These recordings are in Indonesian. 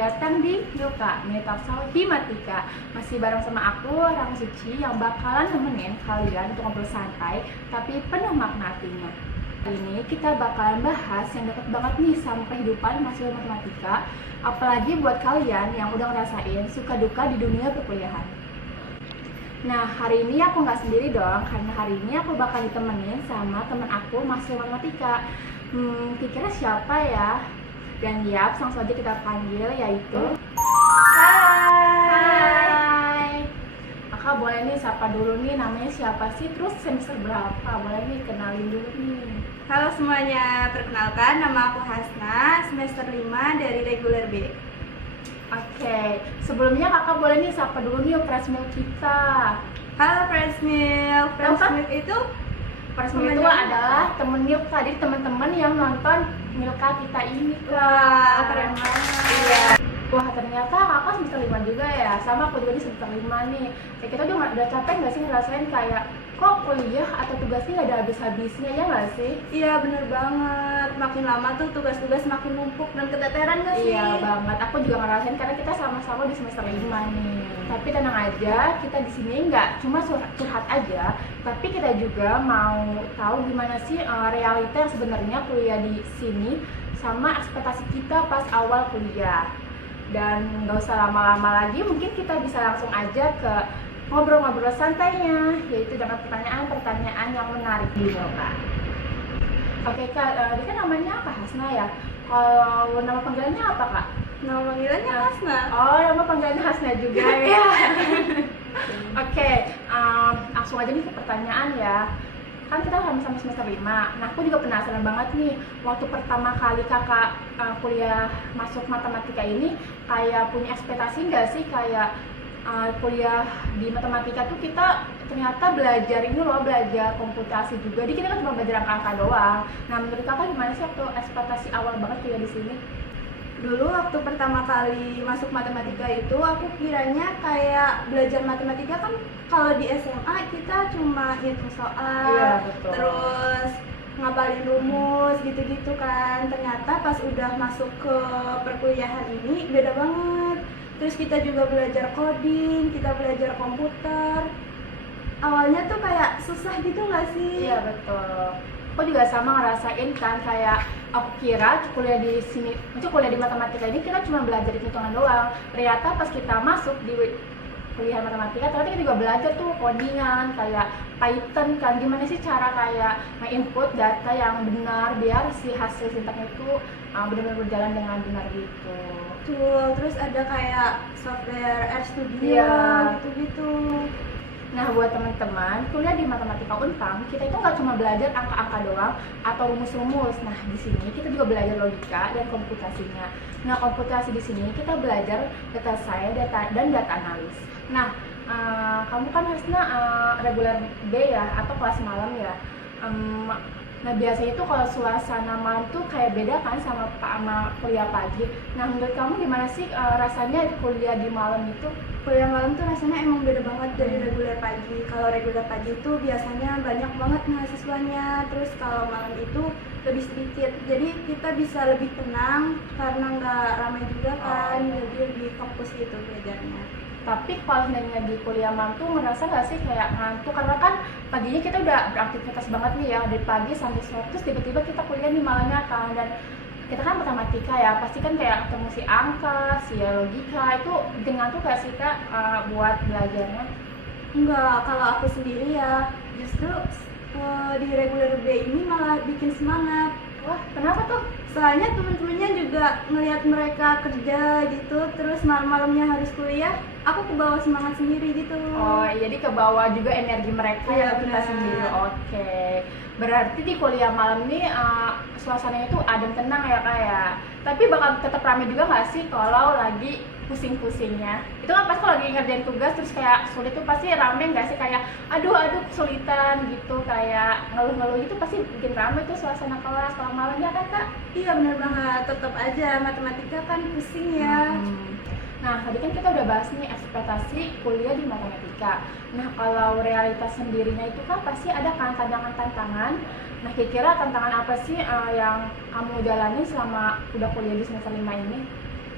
datang di Milka, Talkshow Himatika. Masih bareng sama aku, Rang Suci, yang bakalan nemenin kalian untuk ngobrol santai, tapi penuh makna artinya. Hari ini kita bakalan bahas yang dekat banget nih sama kehidupan mahasiswa matematika, apalagi buat kalian yang udah ngerasain suka duka di dunia perkuliahan. Nah, hari ini aku nggak sendiri dong, karena hari ini aku bakal ditemenin sama teman aku mahasiswa matematika. Kira-kira siapa ya? Dan ya, langsung aja kita panggil, yaitu Hai. Kakak boleh nih sapa dulu nih, namanya siapa sih? Terus semester berapa? Boleh nih kenalin dulu nih. Halo semuanya, perkenalkan nama aku Hasna, semester 5 dari reguler B. Oke, sebelumnya kakak boleh nih sapa dulu nih Presmil kita. Halo Presmil, Presmil itu Presmil itu adalah temen Milka, jadi teman-teman yang nonton Milka kita ini. Wah, keren banget. Iya. Wah, ternyata kakak semester 5 juga ya, sama aku juga di semester 5 nih. Kayak kita udah capek nggak sih ngerasain kayak kok kuliah atau tugasnya nggak ada habis-habisnya, ya nggak sih? Iya bener banget, makin lama tuh tugas-tugas makin numpuk dan keteteran nggak sih? Iya banget, aku juga ngerasain karena kita sama-sama di semester 5 nih. Tapi tenang aja, kita di sini nggak cuma curhat aja, tapi kita juga mau tahu gimana sih realita yang sebenarnya kuliah di sini sama ekspektasi kita pas awal kuliah. Dan nggak usah lama-lama lagi, mungkin kita bisa langsung aja ke ngobrol-ngobrol santainya, yaitu dengan pertanyaan-pertanyaan yang menarik gitu Kak. Oke Kak, ini kan namanya apa? Hasna ya? Kalau nama panggilannya apa Kak? Nama panggilannya Hasna. Oh, nama panggilannya Hasna juga ya. Oke, langsung aja nih ke pertanyaan ya. Kan kita sama-sama semester 5. Nah, aku juga penasaran banget nih, waktu pertama kali kakak kuliah masuk matematika ini, kayak punya ekspektasi nggak sih kayak kuliah di matematika tuh kita ternyata belajar ini loh, belajar komputasi juga. Jadi kita kan cuma belajar angka-angka doang. Nah, menurut kakak gimana sih waktu ekspektasi awal banget kuliah di sini? Dulu waktu pertama kali masuk matematika itu aku kiranya kayak belajar matematika kan kalau di SMA kita cuma ngitung soal, Iya, betul. terus ngapalin rumus gitu-gitu kan. Ternyata pas udah masuk ke perkuliahan ini beda banget. Terus kita juga belajar coding, kita belajar komputer. Awalnya tuh kayak susah gitu nggak sih? Iya betul. Aku juga sama ngerasain kan, kayak aku kira kuliah di sini, maksudnya kuliah di matematika ini kita cuma belajar hitungan doang. Ternyata pas kita masuk di kuliah matematika, ternyata kita juga belajar tuh codingan, kayak Python kan, gimana sih cara kayak input data yang benar biar si hasil sintaknya itu benar-benar berjalan dengan benar gitu. Betul, terus ada kayak software RStudio Iya. gitu-gitu. Nah, buat teman-teman kuliah di matematika Unpam, kita itu nggak cuma belajar angka-angka doang atau rumus-rumus. Nah, di sini kita juga belajar logika dan komputasinya. Nah, komputasi di sini kita belajar data science, dan data analis. Nah, kamu kan Hasna reguler B ya, atau kelas malam ya. Nah, biasanya itu kalau suasana malam tuh kayak beda kan sama kuliah pagi. Nah, menurut kamu gimana sih rasanya kuliah di malam itu? Kuliah malam tuh rasanya emang beda banget dari reguler pagi. Kalau reguler pagi itu biasanya banyak banget mahasiswanya, terus kalau malam itu lebih sedikit. Jadi kita bisa lebih tenang karena nggak ramai juga kan, jadi lebih fokus gitu belajarnya. Tapi kalau seandainya di kuliah malam tuh merasa nggak sih kayak ngantuk, karena kan paginya kita udah beraktivitas banget nih ya dari pagi sampai sore, terus tiba-tiba kita kuliah di malamnya kan, dan kita kan matematika ya, pasti kan kayak ketemu si angka, si logika, itu bikin ngantuk gak sih Kak buat belajarnya? Enggak, kalau aku sendiri ya justru di reguler B ini malah bikin semangat. Wah, kenapa tuh? Soalnya temen-temennya juga ngelihat mereka kerja gitu, terus malam-malamnya harus kuliah, aku kebawa semangat sendiri gitu. Oh, jadi ke bawah juga energi mereka Iya, ya, kita benar. sendiri. Oke. Berarti di kuliah malam nih suasananya tuh adem tenang ya Kak ya. Tapi bakal tetap ramai juga nggak sih kalau lagi pusing-pusingnya? Itu kan pasti kalau lagi ngerjain tugas terus kayak sulit tuh pasti rame nggak sih, kayak aduh kesulitan gitu, kayak ngeluh-ngeluh itu pasti bikin rame tuh suasana kelas kalau malamnya kan Kak? Iya bener banget, tetap aja matematika kan pusing ya. Nah, tadi kan kita udah bahas nih ekspektasi kuliah di matematika. Nah, kalau realitas sendirinya itu kan pasti ada kan tantangan-tantangan. Nah, kira-kira tantangan apa sih yang kamu jalani selama udah kuliah di semester 5 ini?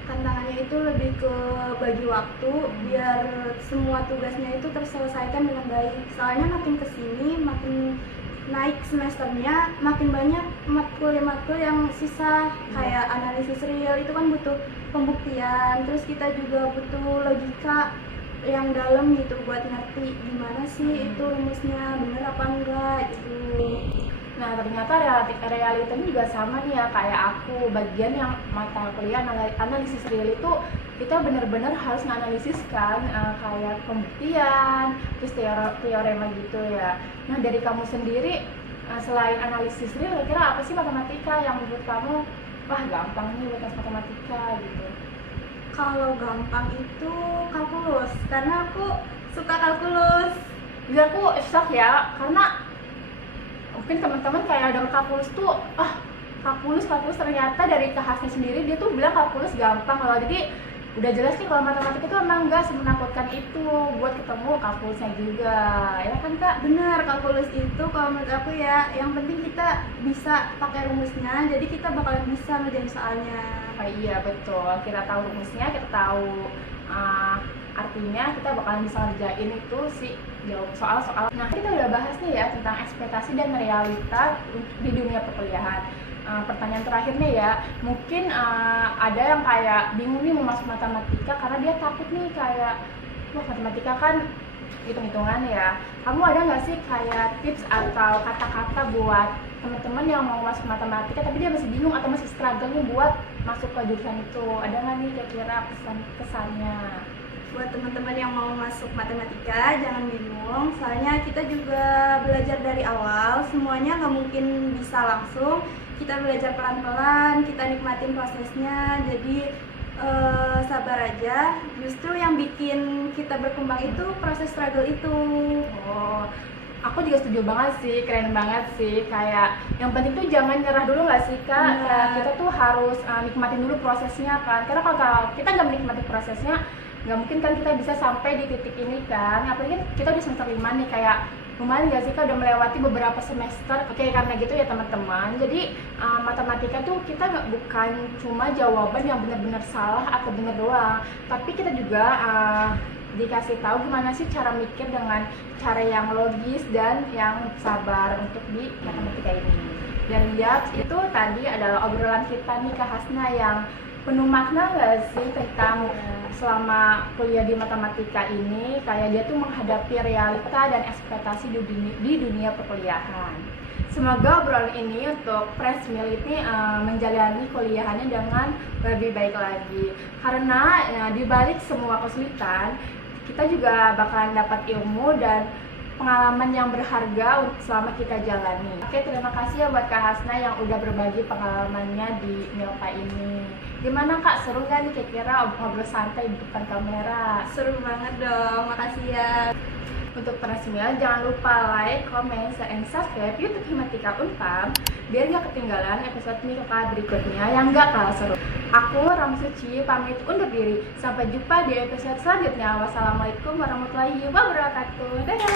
Tantangannya itu lebih ke bagi waktu biar semua tugasnya itu terselesaikan dengan baik. Soalnya makin kesini, makin naik semesternya, makin banyak matkul yang sisa kayak analisis real itu kan butuh pembuktian. Terus kita juga butuh logika yang dalam gitu buat ngerti gimana sih itu rumusnya bener apa enggak gitu. Nah, ternyata realitanya juga sama nih ya kayak aku. Bagian yang mata kuliah analisis real itu kita benar-benar harus menganalisis kan kayak pembuktian, terus teorema gitu ya. Nah, dari kamu sendiri selain analisis real, kira-kira apa sih matematika yang menurut kamu wah gampang nih buat matematika gitu? Kalau gampang itu kalkulus, karena aku suka kalkulus. Juga aku shock ya, karena mungkin teman-teman kayak ada kalkulus tuh kalkulus ternyata dari Kak Hasna sendiri dia tuh bilang kalkulus gampang loh. Jadi udah jelas nih kalau matematika itu emang enggak semenakutkan itu buat ketemu kalkulusnya juga, ya kan Kak? Benar, kalkulus itu kalau menurut aku ya yang penting kita bisa pakai rumusnya, jadi kita bakalan bisa ngerjain soalnya. Oh iya betul, kita tahu rumusnya, kita tahu artinya, kita bakalan bisa ngerjain itu sih jawab soal-soal. Nah, kita udah bahas nih ya tentang ekspektasi dan realita di dunia perkuliahan. Pertanyaan terakhir nih ya, mungkin ada yang kayak bingung nih mau masuk matematika karena dia takut nih kayak wah matematika kan hitung-hitungan ya. Kamu ada nggak sih kayak tips atau kata-kata buat teman-teman yang mau masuk matematika tapi dia masih bingung atau masih struggle nih buat masuk ke jurusan itu? Ada nggak nih kira-kira pesan-kesannya? Buat teman-teman yang mau masuk matematika jangan bingung, soalnya kita juga belajar dari awal, semuanya nggak mungkin bisa langsung. Kita belajar pelan-pelan, kita nikmatin prosesnya, jadi sabar aja. Justru yang bikin kita berkembang itu proses struggle itu. Oh, aku juga setuju banget sih, keren banget sih. Kayak yang penting tuh jangan nyerah dulu nggak sih Kak? Kayak kita tuh harus nikmatin dulu prosesnya kan. Karena kalau kita nggak menikmati prosesnya, nggak mungkin kan kita bisa sampai di titik ini kan. Apalagi kita udah semester 5 nih, kayak lumayan nggak sih Kak udah melewati beberapa semester. Oke, karena gitu ya teman-teman, jadi matematika tuh kita bukan cuma jawaban yang benar-benar salah atau benar doang, tapi kita juga dikasih tahu gimana sih cara mikir dengan cara yang logis dan yang sabar untuk di matematika ini. Dan lihat itu tadi adalah obrolan kita nih Kak Hasna yang penuh makna nggak sih tentang selama kuliah di matematika ini, kayak dia tuh menghadapi realita dan ekspektasi di dunia perkuliahan. Semoga obrolan ini untuk Fresh Milk ini menjalani kuliahannya dengan lebih baik lagi. Karena di balik semua kesulitan, kita juga bakalan dapat ilmu dan pengalaman yang berharga selama kita jalani. Oke, terima kasih ya buat Kak Hasna yang udah berbagi pengalamannya di Milpa ini. Gimana Kak, seru gak nih kira-kira ngobrol santai di depan kamera? Seru banget dong, makasih ya. Untuk Prasmil, jangan lupa like, comment, share, and subscribe YouTube Himatika Unpam biar gak ketinggalan episode Milpa berikutnya yang gak kalah seru. Aku Ramsuci pamit undur diri. Sampai jumpa di episode selanjutnya. Wassalamualaikum warahmatullahi wabarakatuh. Dadah.